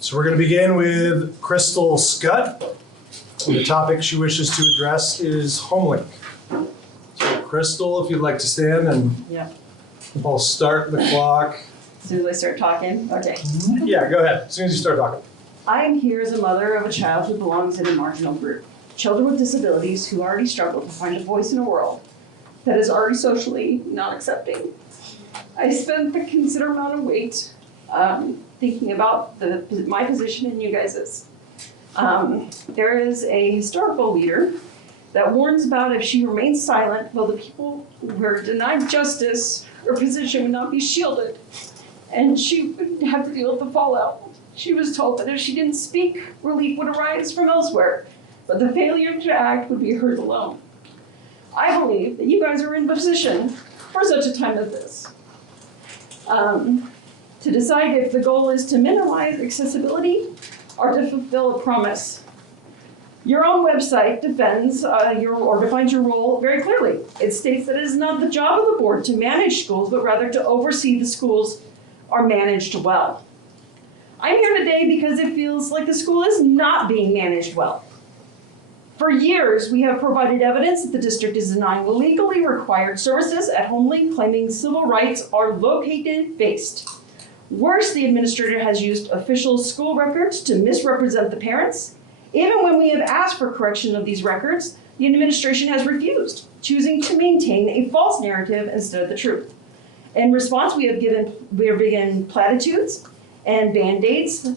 So we're going to begin with Crystal Schut. The topic she wishes to address is HomeLink. So Crystal, if you'd like to stand, and I'll start the clock. As soon as I start talking? Okay. Yeah, go ahead, as soon as you start talking. I am here as a mother of a child who belongs in a marginal group. Children with disabilities who already struggle to find a voice in a world that is already socially not accepting. I spent a considerable amount of weight thinking about my position and you guys's. There is a historical leader that warns about if she remains silent, well, the people who are denied justice, her position would not be shielded, and she would have to deal with the fallout. She was told that if she didn't speak, relief would arise from elsewhere, but the failure to act would be hers alone. I believe that you guys are in position for such a time as this. To decide if the goal is to minimize accessibility or to fulfill a promise. Your own website defines your role very clearly. It states that it is not the job of the board to manage schools, but rather to oversee the schools are managed well. I'm here today because it feels like the school is not being managed well. For years, we have provided evidence that the district is denying legally required services at HomeLink, claiming civil rights are located-based. Worse, the administrator has used official school records to misrepresent the parents. Even when we have asked for correction of these records, the administration has refused, choosing to maintain a false narrative instead of the truth. In response, we have begun platitudes and band-aids,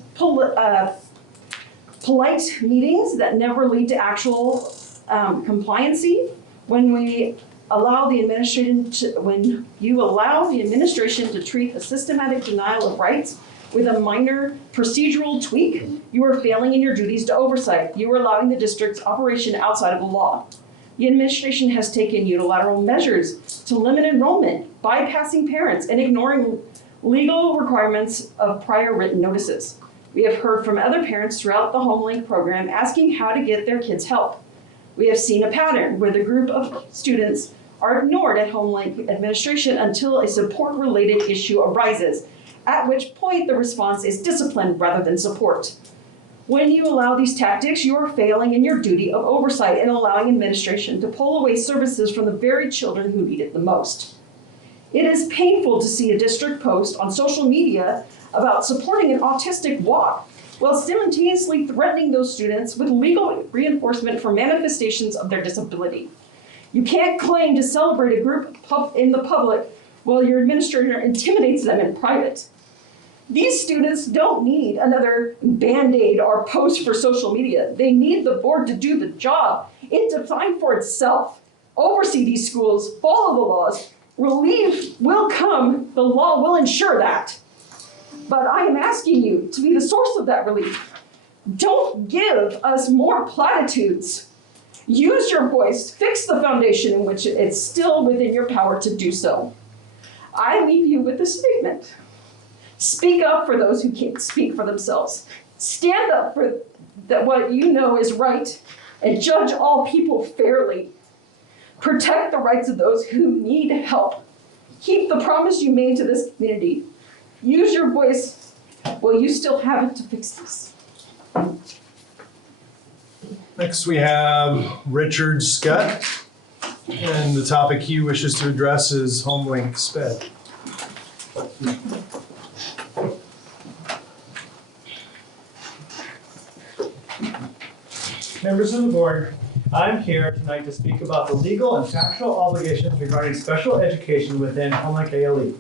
polite meetings that never lead to actual compliancy. When you allow the administration to treat a systematic denial of rights with a minor procedural tweak, you are failing in your duties to oversight. You are allowing the district's operation outside of the law. The administration has taken unilateral measures to limit enrollment, bypassing parents, and ignoring legal requirements of prior written notices. We have heard from other parents throughout the HomeLink program asking how to get their kids help. We have seen a pattern where the group of students are ignored at HomeLink administration until a support-related issue arises, at which point the response is discipline rather than support. When you allow these tactics, you are failing in your duty of oversight and allowing administration to pull away services from the very children who need it the most. It is painful to see a district post on social media about supporting an autistic walk while simultaneously threatening those students with legal reinforcement for manifestations of their disability. You can't claim to celebrate a group in the public while your administrator intimidates them in private. These students don't need another Band-Aid or post for social media. They need the board to do the job. It defined for itself. Oversee these schools, follow the laws. Relief will come, the law will ensure that. But I am asking you to be the source of that relief. Don't give us more platitudes. Use your voice, fix the foundation in which it's still within your power to do so. I leave you with a statement. Speak up for those who can't speak for themselves. Stand up for what you know is right and judge all people fairly. Protect the rights of those who need help. Keep the promise you made to this community. Use your voice while you still have it to fix this. Next we have Richard Schut, and the topic he wishes to address is HomeLink SPED. Members of the board, I'm here tonight to speak about the legal and factual obligations regarding special education within HomeLink ALE.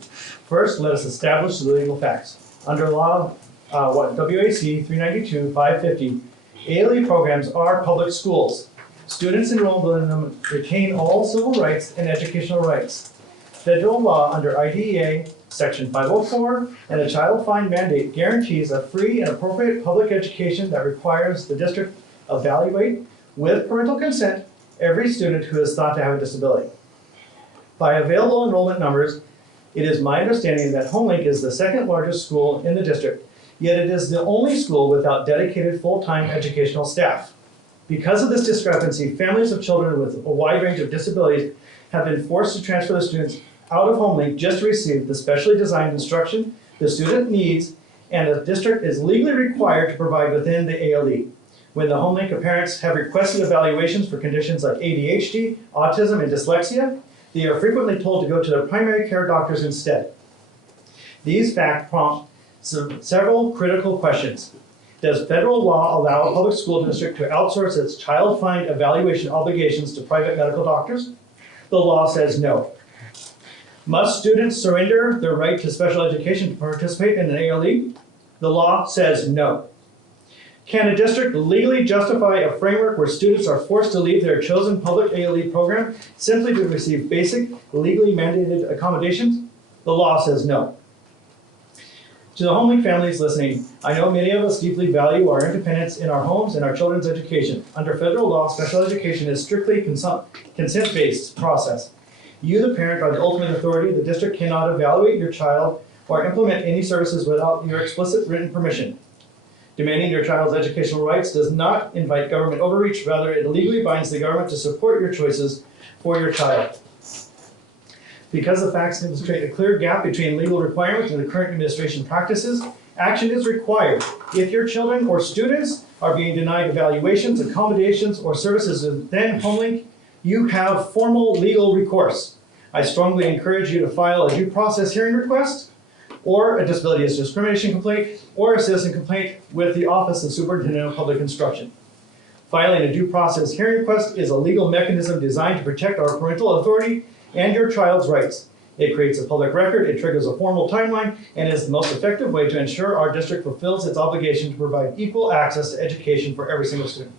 First, let us establish the legal facts. Under law, WAC 392-550, ALE programs are public schools. Students enrolled in them retain all civil rights and educational rights. Federal law under IDEA Section 504 and the Child Find Mandate guarantees a free and appropriate public education that requires the district evaluate, with parental consent, every student who is thought to have a disability. By available enrollment numbers, it is my understanding that HomeLink is the second largest school in the district, yet it is the only school without dedicated full-time educational staff. Because of this discrepancy, families of children with a wide range of disabilities have been forced to transfer the students out of HomeLink just to receive the specially designed instruction the student needs and the district is legally required to provide within the ALE. When the HomeLink parents have requested evaluations for conditions like ADHD, autism, and dyslexia, they are frequently told to go to their primary care doctors instead. These facts prompt several critical questions. Does federal law allow a public school district to outsource its child find evaluation obligations to private medical doctors? The law says no. Must students surrender their right to special education to participate in an ALE? The law says no. Can a district legally justify a framework where students are forced to leave their chosen public ALE program simply to receive basic, legally mandated accommodations? The law says no. To the HomeLink families listening, I know many of us deeply value our independence in our homes and our children's education. Under federal law, special education is strictly consent-based process. You, the parent, are the ultimate authority. The district cannot evaluate your child or implement any services without your explicit written permission. Demanding your child's educational rights does not invite government overreach. Rather, it legally binds the government to support your choices for your child. Because the facts demonstrate a clear gap between legal requirements and the current administration practices, action is required. If your children or students are being denied evaluations, accommodations, or services within HomeLink, you have formal legal recourse. I strongly encourage you to file a due process hearing request, or a disability discrimination complaint, or a citizen complaint with the Office of Superintendent of Public Instruction. Filing a due process hearing request is a legal mechanism designed to protect our parental authority and your child's rights. It creates a public record, it triggers a formal timeline, and is the most effective way to ensure our district fulfills its obligation to provide equal access to education for every single student.